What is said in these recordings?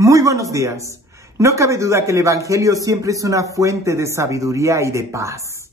Muy buenos días. No cabe duda que el Evangelio siempre es una fuente de sabiduría y de paz.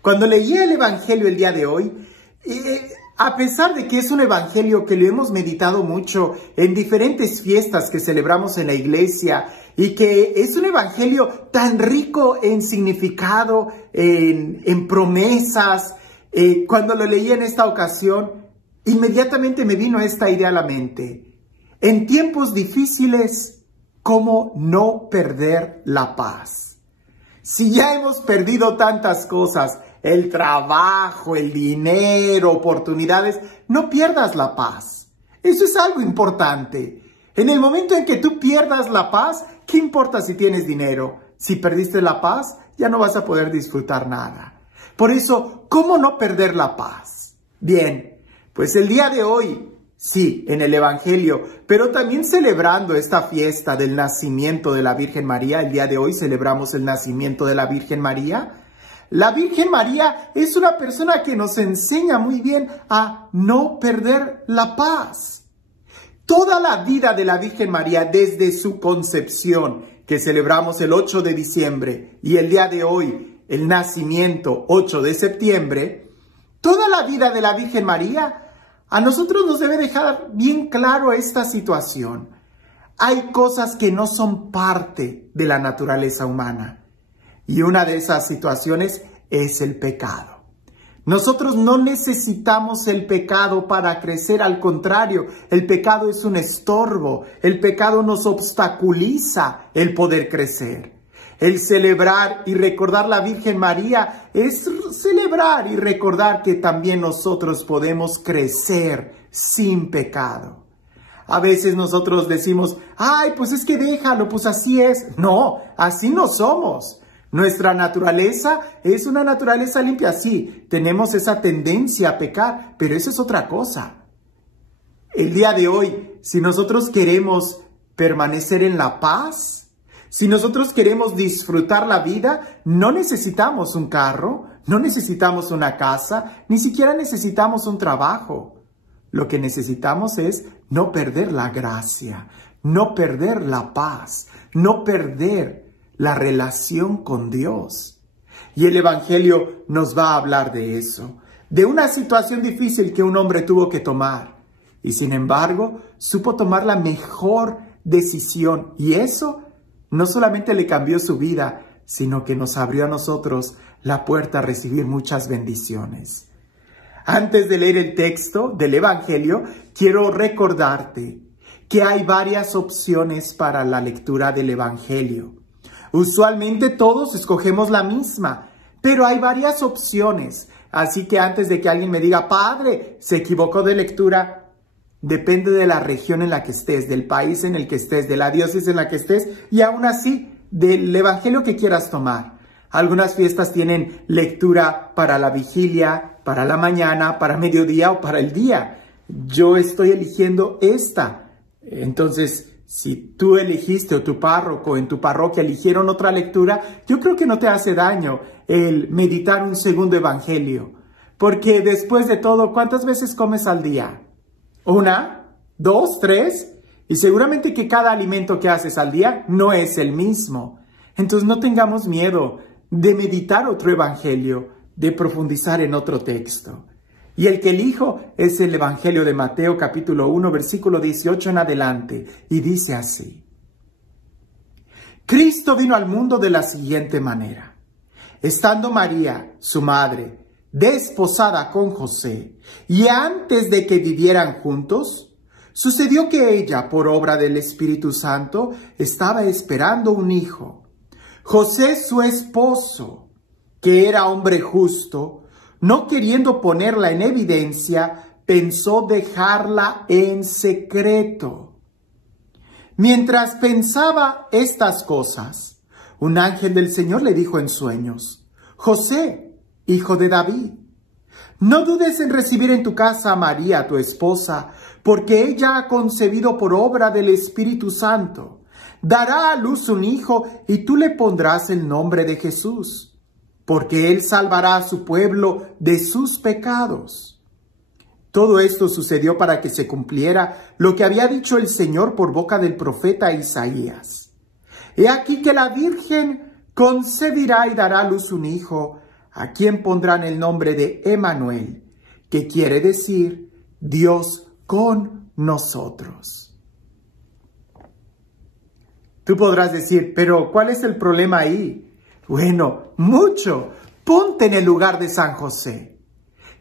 Cuando leí el Evangelio el día de hoy, a pesar de que es un Evangelio que lo hemos meditado mucho en diferentes fiestas que celebramos en la iglesia y que es un Evangelio tan rico en significado, en promesas, cuando lo leí en esta ocasión, inmediatamente me vino esta idea a la mente. En tiempos difíciles, ¿cómo no perder la paz? Si ya hemos perdido tantas cosas, el trabajo, el dinero, oportunidades, no pierdas la paz. Eso es algo importante. En el momento en que tú pierdas la paz, ¿qué importa si tienes dinero? Si perdiste la paz, ya no vas a poder disfrutar nada. Por eso, ¿cómo no perder la paz? Bien, pues el día de hoy, sí, en el Evangelio, pero también celebrando esta fiesta del nacimiento de la Virgen María. El día de hoy celebramos el nacimiento de la Virgen María. La Virgen María es una persona que nos enseña muy bien a no perder la paz. Toda la vida de la Virgen María, desde su concepción, que celebramos el 8 de diciembre, y el día de hoy, el nacimiento, 8 de septiembre, toda la vida de la Virgen María a nosotros nos debe dejar bien claro esta situación. Hay cosas que no son parte de la naturaleza humana. Y una de esas situaciones es el pecado. Nosotros no necesitamos el pecado para crecer. Al contrario, el pecado es un estorbo. El pecado nos obstaculiza el poder crecer. El celebrar y recordar la Virgen María es celebrar y recordar que también nosotros podemos crecer sin pecado. A veces nosotros decimos, ay, pues es que déjalo, pues así es. No, así no somos. Nuestra naturaleza es una naturaleza limpia. Sí, tenemos esa tendencia a pecar, pero eso es otra cosa. El día de hoy, si nosotros queremos permanecer en la paz, si nosotros queremos disfrutar la vida, no necesitamos un carro, no necesitamos una casa, ni siquiera necesitamos un trabajo. Lo que necesitamos es no perder la gracia, no perder la paz, no perder la relación con Dios. Y el Evangelio nos va a hablar de eso, de una situación difícil que un hombre tuvo que tomar. Y sin embargo, supo tomar la mejor decisión. Y eso no solamente le cambió su vida, sino que nos abrió a nosotros la puerta a recibir muchas bendiciones. Antes de leer el texto del Evangelio, quiero recordarte que hay varias opciones para la lectura del Evangelio. Usualmente todos escogemos la misma, pero hay varias opciones. Así que antes de que alguien me diga, padre, se equivocó de lectura, depende de la región en la que estés, del país en el que estés, de la diócesis en la que estés y aún así del Evangelio que quieras tomar. Algunas fiestas tienen lectura para la vigilia, para la mañana, para mediodía o para el día. Yo estoy eligiendo esta. Entonces, si tú elegiste o tu párroco en tu parroquia eligieron otra lectura, yo creo que no te hace daño el meditar un segundo Evangelio. Porque después de todo, ¿cuántas veces comes al día? 1, 2, 3, y seguramente que cada alimento que haces al día no es el mismo. Entonces no tengamos miedo de meditar otro Evangelio, de profundizar en otro texto. Y el que elijo es el Evangelio de Mateo capítulo 1, versículo 18 en adelante, y dice así. Cristo vino al mundo de la siguiente manera. Estando María, su madre, desposada con José, y antes de que vivieran juntos, sucedió que ella, por obra del Espíritu Santo, estaba esperando un hijo. José, su esposo, que era hombre justo, no queriendo ponerla en evidencia, pensó dejarla en secreto. Mientras pensaba estas cosas, un ángel del Señor le dijo en sueños, José, hijo de David, no dudes en recibir en tu casa a María, tu esposa, porque ella ha concebido por obra del Espíritu Santo. Dará a luz un hijo y tú le pondrás el nombre de Jesús, porque él salvará a su pueblo de sus pecados. Todo esto sucedió para que se cumpliera lo que había dicho el Señor por boca del profeta Isaías. He aquí que la Virgen concebirá y dará a luz un hijo, a quien pondrán el nombre de Emmanuel, que quiere decir Dios con nosotros. Tú podrás decir, pero ¿cuál es el problema ahí? Bueno, mucho. Ponte en el lugar de San José.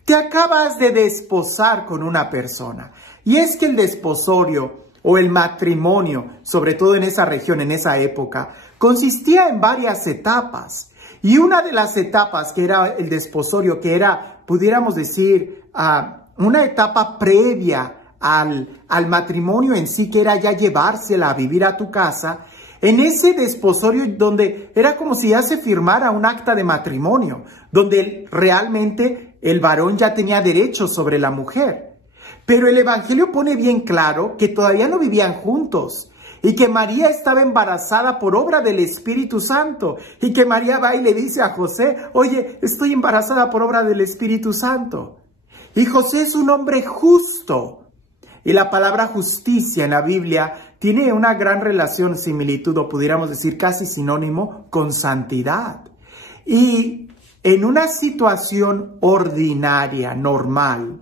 Te acabas de desposar con una persona. Y es que el desposorio o el matrimonio, sobre todo en esa región, en esa época, consistía en varias etapas. Y una de las etapas que era el desposorio, que era, pudiéramos decir, una etapa previa al matrimonio en sí, que era ya llevársela a vivir a tu casa, en ese desposorio donde era como si ya se firmara un acta de matrimonio, donde realmente el varón ya tenía derechos sobre la mujer. Pero el Evangelio pone bien claro que todavía no vivían juntos y que María estaba embarazada por obra del Espíritu Santo y que María va y le dice a José, oye, estoy embarazada por obra del Espíritu Santo. Y José es un hombre justo. Y la palabra justicia en la Biblia tiene una gran relación, similitud, o pudiéramos decir casi sinónimo, con santidad. Y en una situación ordinaria, normal,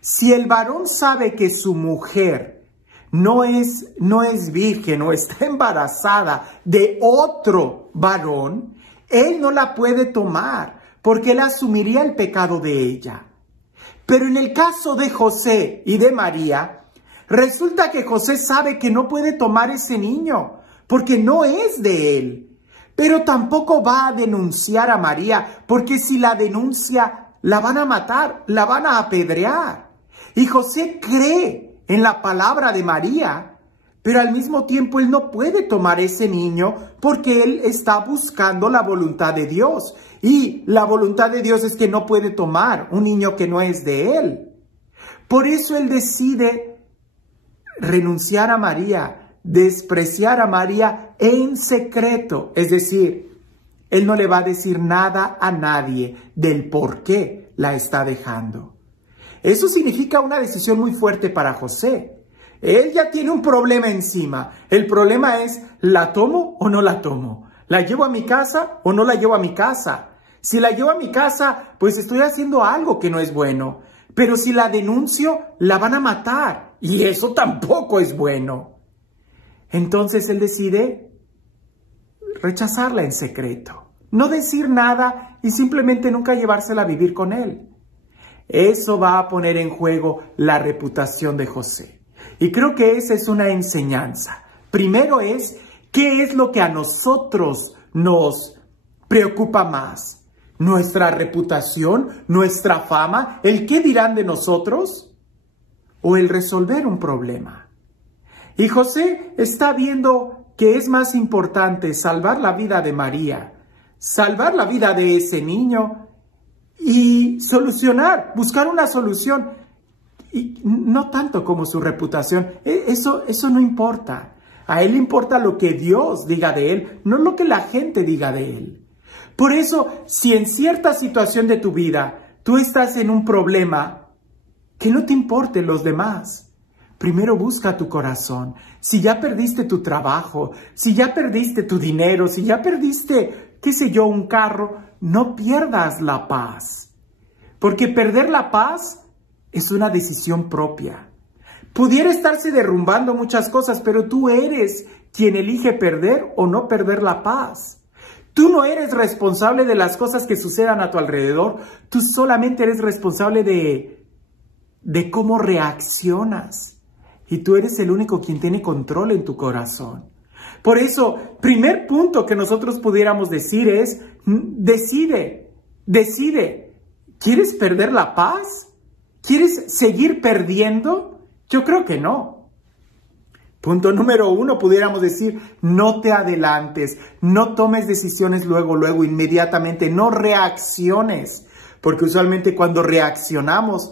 si el varón sabe que su mujer no es virgen o está embarazada de otro varón, él no la puede tomar porque él asumiría el pecado de ella. Pero en el caso de José y de María, resulta que José sabe que no puede tomar ese niño porque no es de él. Pero tampoco va a denunciar a María porque si la denuncia la van a matar, la van a apedrear. Y José cree en la palabra de María, pero al mismo tiempo él no puede tomar ese niño porque él está buscando la voluntad de Dios. Y la voluntad de Dios es que no puede tomar un niño que no es de él. Por eso él decide renunciar a María, despreciar a María en secreto. Es decir, él no le va a decir nada a nadie del por qué la está dejando. Eso significa una decisión muy fuerte para José. Él ya tiene un problema encima. El problema es, ¿la tomo o no la tomo? ¿La llevo a mi casa o no la llevo a mi casa? Si la llevo a mi casa, pues estoy haciendo algo que no es bueno. Pero si la denuncio, la van a matar. Y eso tampoco es bueno. Entonces él decide rechazarla en secreto. No decir nada y simplemente nunca llevársela a vivir con él. Eso va a poner en juego la reputación de José. Y creo que esa es una enseñanza. Primero es, ¿qué es lo que a nosotros nos preocupa más? ¿Nuestra reputación? ¿Nuestra fama? ¿El qué dirán de nosotros? ¿O el resolver un problema? Y José está viendo que es más importante salvar la vida de María, salvar la vida de ese niño y buscar una solución. Y no tanto como su reputación. Eso no importa. A él le importa lo que Dios diga de él, no lo que la gente diga de él. Por eso, si en cierta situación de tu vida tú estás en un problema, que no te importen los demás. Primero busca tu corazón. Si ya perdiste tu trabajo, si ya perdiste tu dinero, si ya perdiste, qué sé yo, un carro, no pierdas la paz. Porque perder la paz es una decisión propia. Pudiera estarse derrumbando muchas cosas, pero tú eres quien elige perder o no perder la paz. Tú no eres responsable de las cosas que sucedan a tu alrededor. Tú solamente eres responsable de cómo reaccionas. Y tú eres el único quien tiene control en tu corazón. Por eso, primer punto que nosotros pudiéramos decir es, decide. ¿Quieres perder la paz? ¿Quieres seguir perdiendo? Yo creo que no. Punto número 1, pudiéramos decir, no te adelantes, no tomes decisiones luego, inmediatamente, no reacciones. Porque usualmente cuando reaccionamos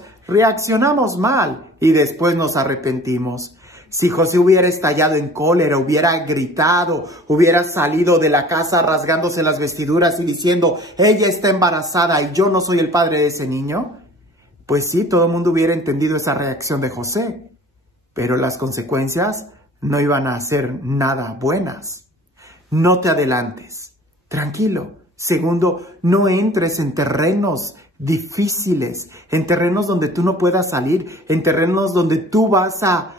mal y después nos arrepentimos. Si José hubiera estallado en cólera, hubiera gritado, hubiera salido de la casa rasgándose las vestiduras y diciendo, ella está embarazada y yo no soy el padre de ese niño, Pues sí, todo el mundo hubiera entendido esa reacción de José, pero las consecuencias no iban a ser nada buenas. No te adelantes, tranquilo. Segundo, no entres en terrenos difíciles, en terrenos donde tú no puedas salir, en terrenos donde tú vas a,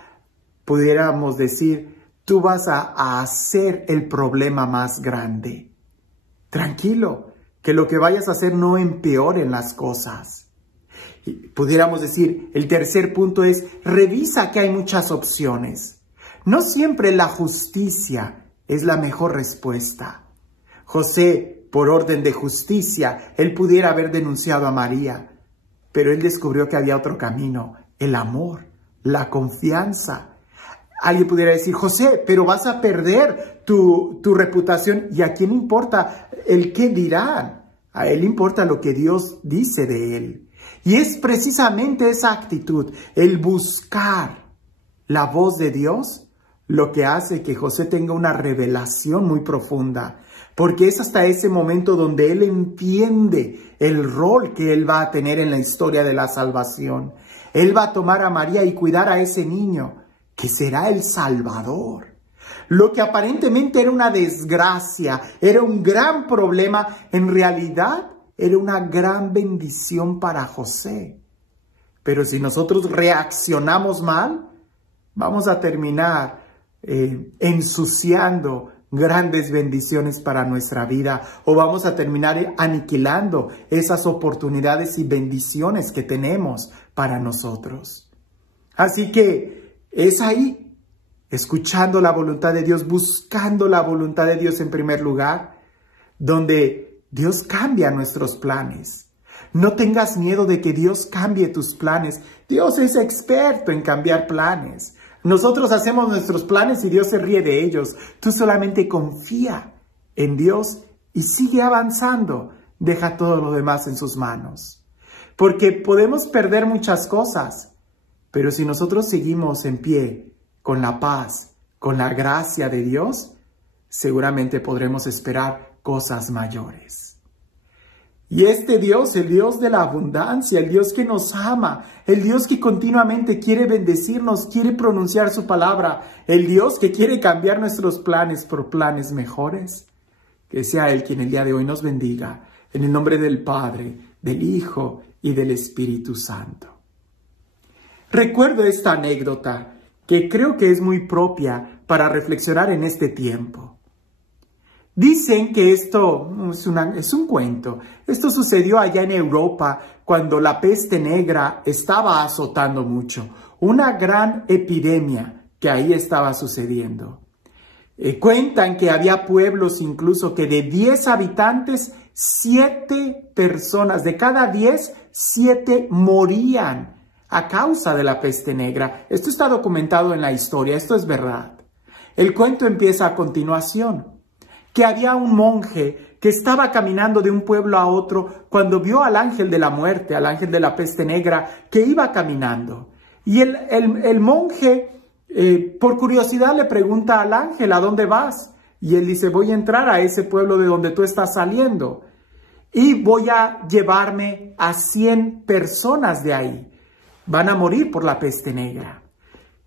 pudiéramos decir, tú vas a hacer el problema más grande. Tranquilo, que lo que vayas a hacer no empeore las cosas. Pudiéramos decir, el tercer punto es, revisa que hay muchas opciones. No siempre la justicia es la mejor respuesta. José, por orden de justicia, él pudiera haber denunciado a María, pero él descubrió que había otro camino, el amor, la confianza. Alguien pudiera decir, José, pero vas a perder tu reputación. ¿Y a quién importa el qué dirán? A él importa lo que Dios dice de él. Y es precisamente esa actitud, el buscar la voz de Dios, lo que hace que José tenga una revelación muy profunda. Porque es hasta ese momento donde él entiende el rol que él va a tener en la historia de la salvación. Él va a tomar a María y cuidar a ese niño, que será el Salvador. Lo que aparentemente era una desgracia, era un gran problema, en realidad era una gran bendición para José. Pero si nosotros reaccionamos mal, vamos a terminar ensuciando grandes bendiciones para nuestra vida, o vamos a terminar aniquilando esas oportunidades y bendiciones que tenemos para nosotros. Así que es ahí, escuchando la voluntad de Dios, buscando la voluntad de Dios en primer lugar, donde Dios cambia nuestros planes. No tengas miedo de que Dios cambie tus planes. Dios es experto en cambiar planes. Nosotros hacemos nuestros planes y Dios se ríe de ellos. Tú solamente confía en Dios y sigue avanzando. Deja todo lo demás en sus manos. Porque podemos perder muchas cosas, pero si nosotros seguimos en pie, con la paz, con la gracia de Dios, seguramente podremos esperar cosas mayores. Y este Dios, el Dios de la abundancia, el Dios que nos ama, el Dios que continuamente quiere bendecirnos, quiere pronunciar su palabra, el Dios que quiere cambiar nuestros planes por planes mejores, que sea Él quien el día de hoy nos bendiga, en el nombre del Padre, del Hijo y del Espíritu Santo. Recuerdo esta anécdota que creo que es muy propia para reflexionar en este tiempo. Dicen que esto es un cuento. Esto sucedió allá en Europa cuando la peste negra estaba azotando mucho. Una gran epidemia que ahí estaba sucediendo. Cuentan que había pueblos incluso que de 10 habitantes, 7 personas, de cada 10, 7 morían a causa de la peste negra. Esto está documentado en la historia, esto es verdad. El cuento empieza a continuación. Que había un monje que estaba caminando de un pueblo a otro cuando vio al ángel de la muerte, al ángel de la peste negra, que iba caminando. Y el monje, por curiosidad, le pregunta al ángel, ¿a dónde vas? Y él dice, voy a entrar a ese pueblo de donde tú estás saliendo y voy a llevarme a 100 personas de ahí. Van a morir por la peste negra.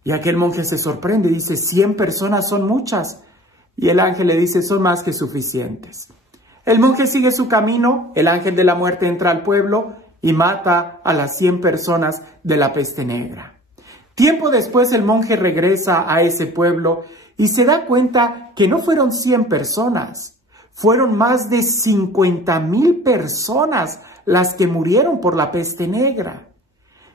Y aquel monje se sorprende y dice, 100 personas son muchas. Y el ángel le dice, son más que suficientes. El monje sigue su camino, el ángel de la muerte entra al pueblo y mata a las 100 personas de la peste negra. Tiempo después el monje regresa a ese pueblo y se da cuenta que no fueron 100 personas, fueron más de 50,000 personas las que murieron por la peste negra.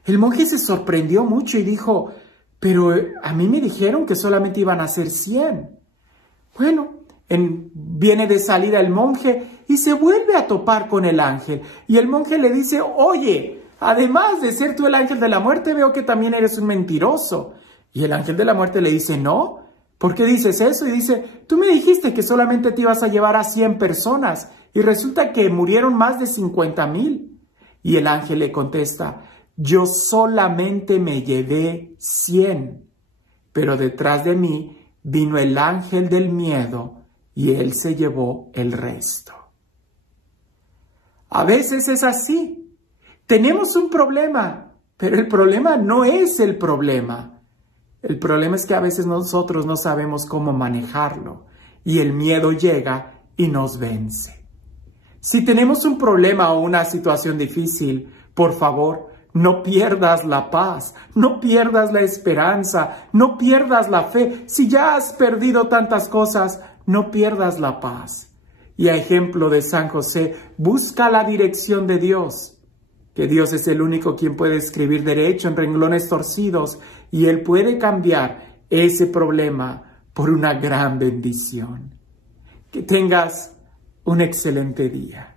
El monje se sorprendió mucho y dijo, pero a mí me dijeron que solamente iban a ser 100. Bueno, viene de salida el monje y se vuelve a topar con el ángel. Y el monje le dice, oye, además de ser tú el ángel de la muerte, veo que también eres un mentiroso. Y el ángel de la muerte le dice, no, ¿por qué dices eso? Y dice, tú me dijiste que solamente te ibas a llevar a 100 personas y resulta que murieron más de 50,000. Y el ángel le contesta, yo solamente me llevé 100, pero detrás de mí vino el ángel del miedo y él se llevó el resto. A veces es así. Tenemos un problema, pero el problema no es el problema. El problema es que a veces nosotros no sabemos cómo manejarlo y el miedo llega y nos vence. Si tenemos un problema o una situación difícil, por favor, no pierdas la paz, no pierdas la esperanza, no pierdas la fe. Si ya has perdido tantas cosas, no pierdas la paz. Y a ejemplo de San José, busca la dirección de Dios, que Dios es el único quien puede escribir derecho en renglones torcidos y Él puede cambiar ese problema por una gran bendición. Que tengas un excelente día.